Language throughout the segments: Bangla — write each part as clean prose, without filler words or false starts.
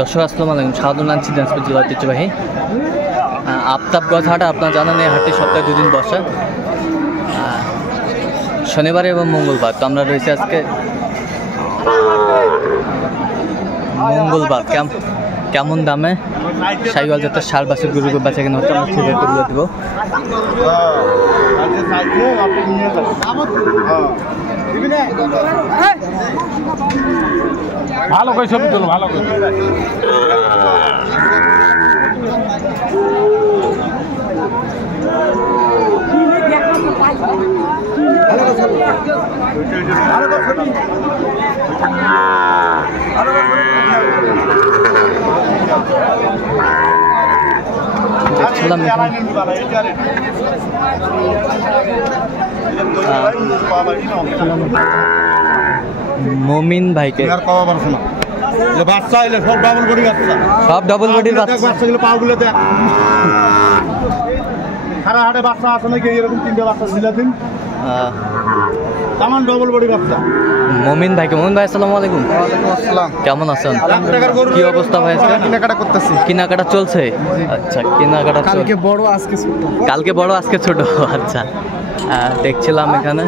দর্শক আসসালামু আলাইকুম, স্বাগত জানাচ্ছি দিনাজপুর জেলা ঐতিহ্যবাহী আফতাবগঞ্জ হাট। আপনার জানেন এই হাটটি সপ্তাহে 2 দিন বসে, শনিবার এবং মঙ্গলবার। তো আমরা রয়েছি আজকে মঙ্গলবার। কেমন দামে সাইওয়াল জাতের ষাঁড় বাছুর গরু বেচা কেনা হচ্ছে আমরা তুলে দেবো। ভালো করে ছবি তোলো, ভালো করে। দেখছিলাম মমিন ভাইকে, বাচ্চা হইলে সব ডাবল বডি বাচ্চা, সব ডাবল বডির বাচ্চাগুলো পাগুলো দেখ। সারা হাটে বাচ্চা আছে নাকি এরকম 3টে বাচ্চা ছিল দিন, তেমন ডবল বডি বাচ্চা। মমিন ভাইকে। মমিন ভাই আসসালামু আলাইকুম। ওয়ালাইকুম আসসালাম। কেমন আছেন? কি অবস্থা ভাই? কেনাকাটা করতেছি। কেনাকাটা চলছে? আচ্ছা, কেনাকাটা কালকে বড় আজকে ছোট। কালকে বড় আজকে ছোট। আচ্ছা, দেখছিলাম এখানে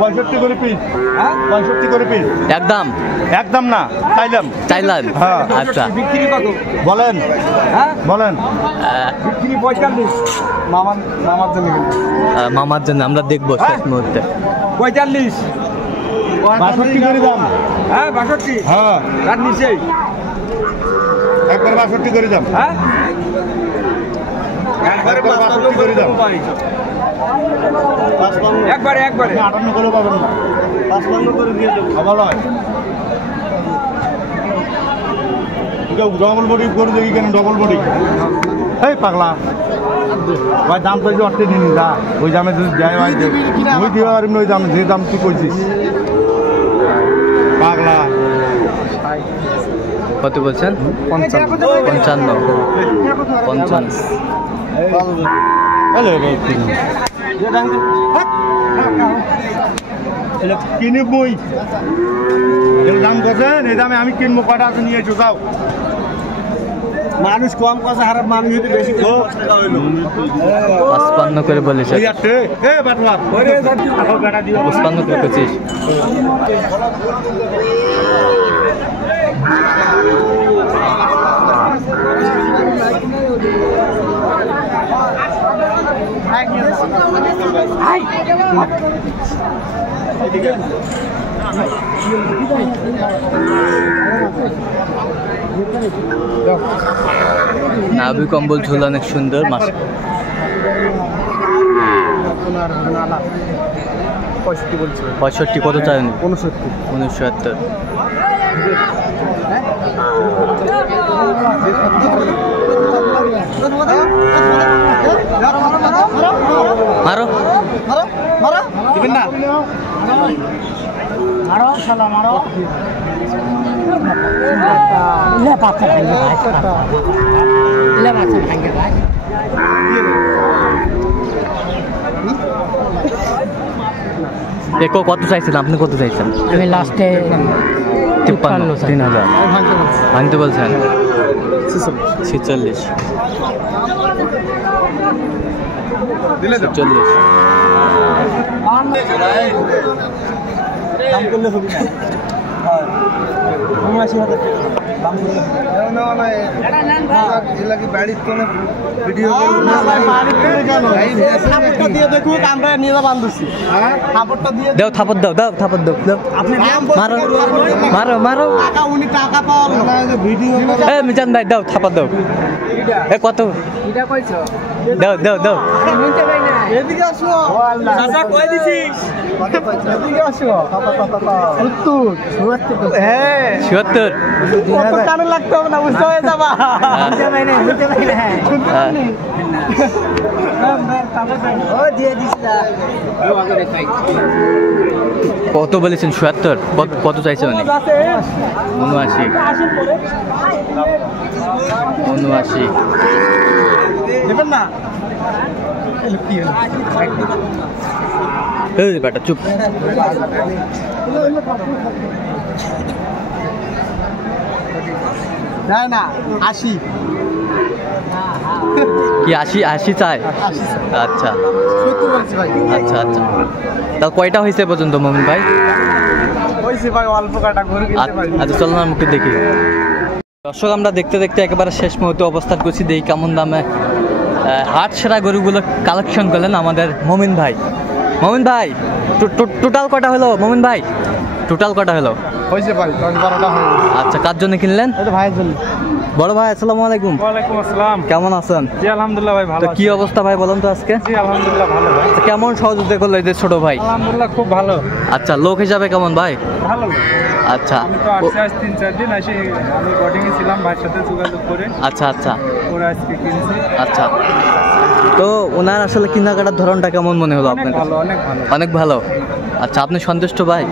65 করে পিস। 65 করে পিস একদম। একদম না, চাইলাম। হ্যাঁ। আচ্ছা, বিক্রি কত বলেন? হ্যাঁ বলেন। বিক্রি 45। মামার জন্য আমরা দেখবো শেষ মুহূর্তে। 45 62 করে দাম। হ্যাঁ 62। হ্যাঁ তার নিচেই একবার 62 করে দাম। হ্যাঁ একবারে 62 করে দাম। একবারে 58 করে পাবেন না, 55 করে দিয়ে দেব। ভালো হয়। ডবল বডি করে দেখি কেন? ডবল বডি এই পাগলা ভাই, দাম তো অর্থে নিনি যা, ওই দামে যদি দেয় ভাই ওই দিতে পারিম না, ওই দাম যে দাম তুই কইছিস পাগলা। কত বলছেন? 55। কিনে বই দাম করছেন, এই দামে আমি কিনবো। কটা আছে নিয়ে এসো যাও। মানুষ কম কথা, হারাপ মানুষ যদি বেশি 55 করে বলেছে। 55 করে 25। নাভি কম্বল ঝুল অনেক সুন্দর। 65 কত চাই? 69। মারো দিবেন না, মারো শালা মারো। দেখো কত চাইছেন আপনি? কত চাইছেন? আমি লাস্টে 53। 3000 ভাঙতে বলছেন? 46। 46 দাম করলে হবে না। দাও থাপড় দাও, থাপড় দাও। মারো। মিজান ভাই দাও, থাপড় দাও। কত দাও। এদিকে আসো। 76। কানে লাগতে হবে না, বুঝতে হয়ে যাবা। কত বলেছেন? 76। কত চাইছে? 79। দেবেন না? বেটা চুপ। না 80 কি 80 চাই? আচ্ছা 70 বলছি ভাই। আচ্ছা আচ্ছা, তা কয়টা হয়েছে পর্যন্ত মমিন ভাই? হইছে ভাই অল্প কাটা গরু কিনতে পারি। আচ্ছা চলো না মুখে দেখি। দর্শক আমরা দেখতে দেখতে একেবারে শেষ মুহূর্তে অবস্থান করছি, দেখি কেমন দামে হাট সেরা গরুগুলো কালেকশন করলেন আমাদের মমিন ভাই। মমিন ভাই টোটাল কটা হলো মমিন ভাই? টোটাল কটা হলো? হইছে ভাই 10-12টা হয়ে গেছে। আচ্ছা, কার জন্য কিনলেন? এটা ভাইয়ের জন্য। বড় ভাই আসসালামু আলাইকুম। ওয়ালাইকুম আসসালাম। কেমন আছেন? জি আলহামদুলিল্লাহ ভাই ভালো তো আছি। কি অবস্থা ভাই বলেন তো আজকে? জি আলহামদুলিল্লাহ ভালো ভাই। আচ্ছা, কেমন সহযোগিতা করলো এদের ছোট ভাই? আলহামদুলিল্লাহ খুব ভালো। আচ্ছা, লোক হিসাবে কেমন ভাই? ভালো। আচ্ছা আমি তো আসছে আজ 3-4 দিন আসি, আমি বোর্ডিং এ ছিলাম, ভাইয়ের সাথে যোগাযোগ করে আচ্ছা আচ্ছা ওরা আজকে কিনছি। আচ্ছা, তো ওনার আসলে কেনাকাটার ধরনটা কেমন মনে হলো অনেক আপনার ভালো, কাছে? অনেক ভালো। অনেক ভালো। আচ্ছা, আপনি সন্তুষ্ট ভাই?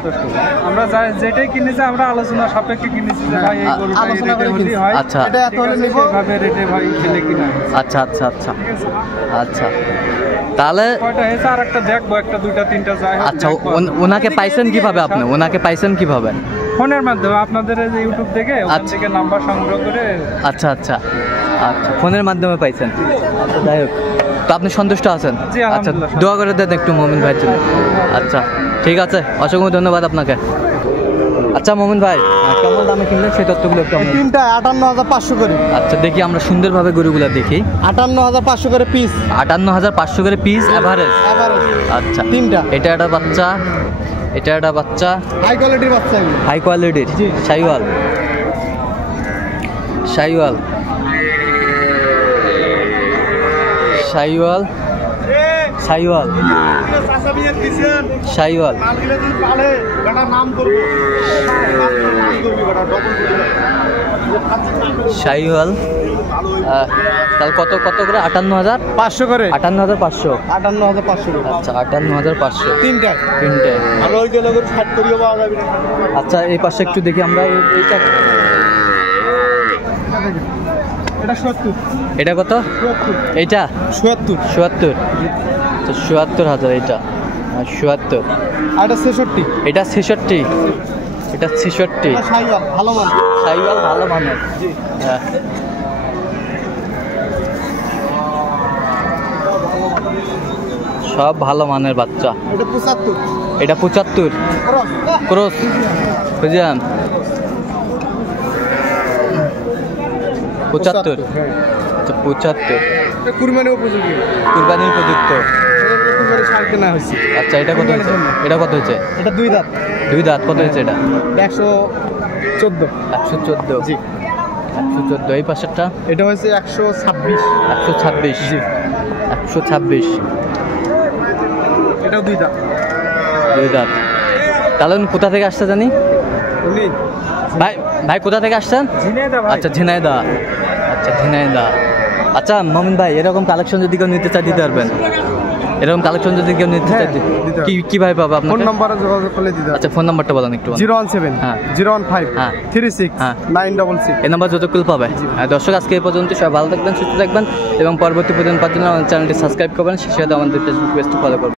আমরা যেটাই কিনেছি আমরা আলোচনা সাপেক্ষে কিনেছি যে ভাই এই গরুটা এই রেটে হলেই হয়। আচ্ছা। এটা এত হলে নিব, এইভাবে রেটে ভাই ছেলে কিনা। আচ্ছা আচ্ছা আচ্ছা আচ্ছা, তাহলে কয়টা হয়েছে আর একটা দেখবো, একটা দুইটা তিনটা যাই হোক। আচ্ছা, ওনাকে পাইছেন কিভাবে আপনি? ওনাকে পাইছেন কিভাবে? ফোনের মাধ্যমে, আপনাদের এই যে ইউটিউব থেকে ওখান আচ্ছা। থেকে নাম্বার সংগ্রহ করে। আচ্ছা আচ্ছা আচ্ছা, ফোনের মাধ্যমে পাইছেন। আচ্ছা, যাই হোক, তো আপনি সন্তুষ্ট আছেন? জি, আচ্ছা, আলহামদুলিল্লাহ। দোয়া করে দেন একটু মমিন ভাইয়ের জন্য। আচ্ছা ঠিক আছে, অসংখ্য ধন্যবাদ আপনাকে। আচ্ছা মমিন ভাই, কেমন দামে কিনলেন সেই তথ্যগুলো একটু আমাদের- তিনটা 58,500 করে। আচ্ছা, দেখি আমরা সুন্দরভাবে গরুগুলা দেখি। 58,500 করে পিস। 58,500 করে পিস এভারেজ। আচ্ছা, তিনটা। এটা একটা বাচ্চা, এটা একটা বাচ্চা, হাই কোয়ালিটির বাচ্চা এগুলো। হাই কোয়ালিটির শাইওয়াল। শাইওয়াল শাইওয়াল শাইওয়াল শাইওয়াল শাইওয়াল। তাহলে কত কত করে? 58,500 করে। 58,500। 58,500 করে। আচ্ছা, 58,500 তিনটা। তিনটে। আর ওই যে লোকের 60 করিও পাওয়া যাবে না। আচ্ছা, এই পাশে একটু দেখি আমরা। এইটা এটা 70। এটা কত? 70। এইটা 70। 77। আচ্ছা, 77,000 এটা। আর 77। আর এটা 66। এটা 66। এটা 66। এটা শাইওয়াল ভালো মান। শাইওয়াল ভালো মানের। হ্যাঁ। সব ভালো মানের বাচ্চা। এটা 75। এটা 75 ক্রস। বুঝলেন? 75। আচ্ছা, 75 এটা কুরবানি উপযোগী। কুরবানির উপযুক্ত। কুরবানি ছাড় কেনা হয়েছে। আচ্ছা, এটা কত হয়েছে? এটা কত হয়েছে? এটা দুই দাঁত। দুই দাঁত। কত হয়েছে এটা? 114। 114। জি। 114। এই পাশেরটা? এটা হয়েছে 126। 126। জি। 126। এটাও দুই দাঁত। দুই দাঁত। তাহলে উনি কোথা থেকে আসছে জানি? উনি ভাই ভাই কোথা থেকে আসছেন? ঝিনাইদহ ভাই। আচ্ছা, ঝিনাইদহ। আচ্ছা, ঝিনাইদহ। আচ্ছা মমিন ভাই, এরকম কালেকশন যদি কেউ নিতে চায় দিতে পারবেন? এরকম কালেকশন যদি কেউ নিতে চায় হ্যাঁ, দিতে কি কিভাবে পাবে ফোন আপনাকে? নম্বরে যোগাযোগ করলে দিতে হবে। আচ্ছা, ফোন নাম্বারটা বলেন একটু। 017 হ্যাঁ। 015 হ্যাঁ। 36 হ্যাঁ। 966। এই নাম্বার যতক্ষণ পাবে। দর্শক, আজকে এই পর্যন্ত। সবাই ভালো থাকবেন, সুস্থ থাকবেন এবং পরবর্তী পর্যন্ত পাওয়ার জন্য আমাদের চ্যানেলটি সাবস্ক্রাইব করবেন, সেই সাথে আমাদের ফেসবুক পেজটি ফলো করবেন।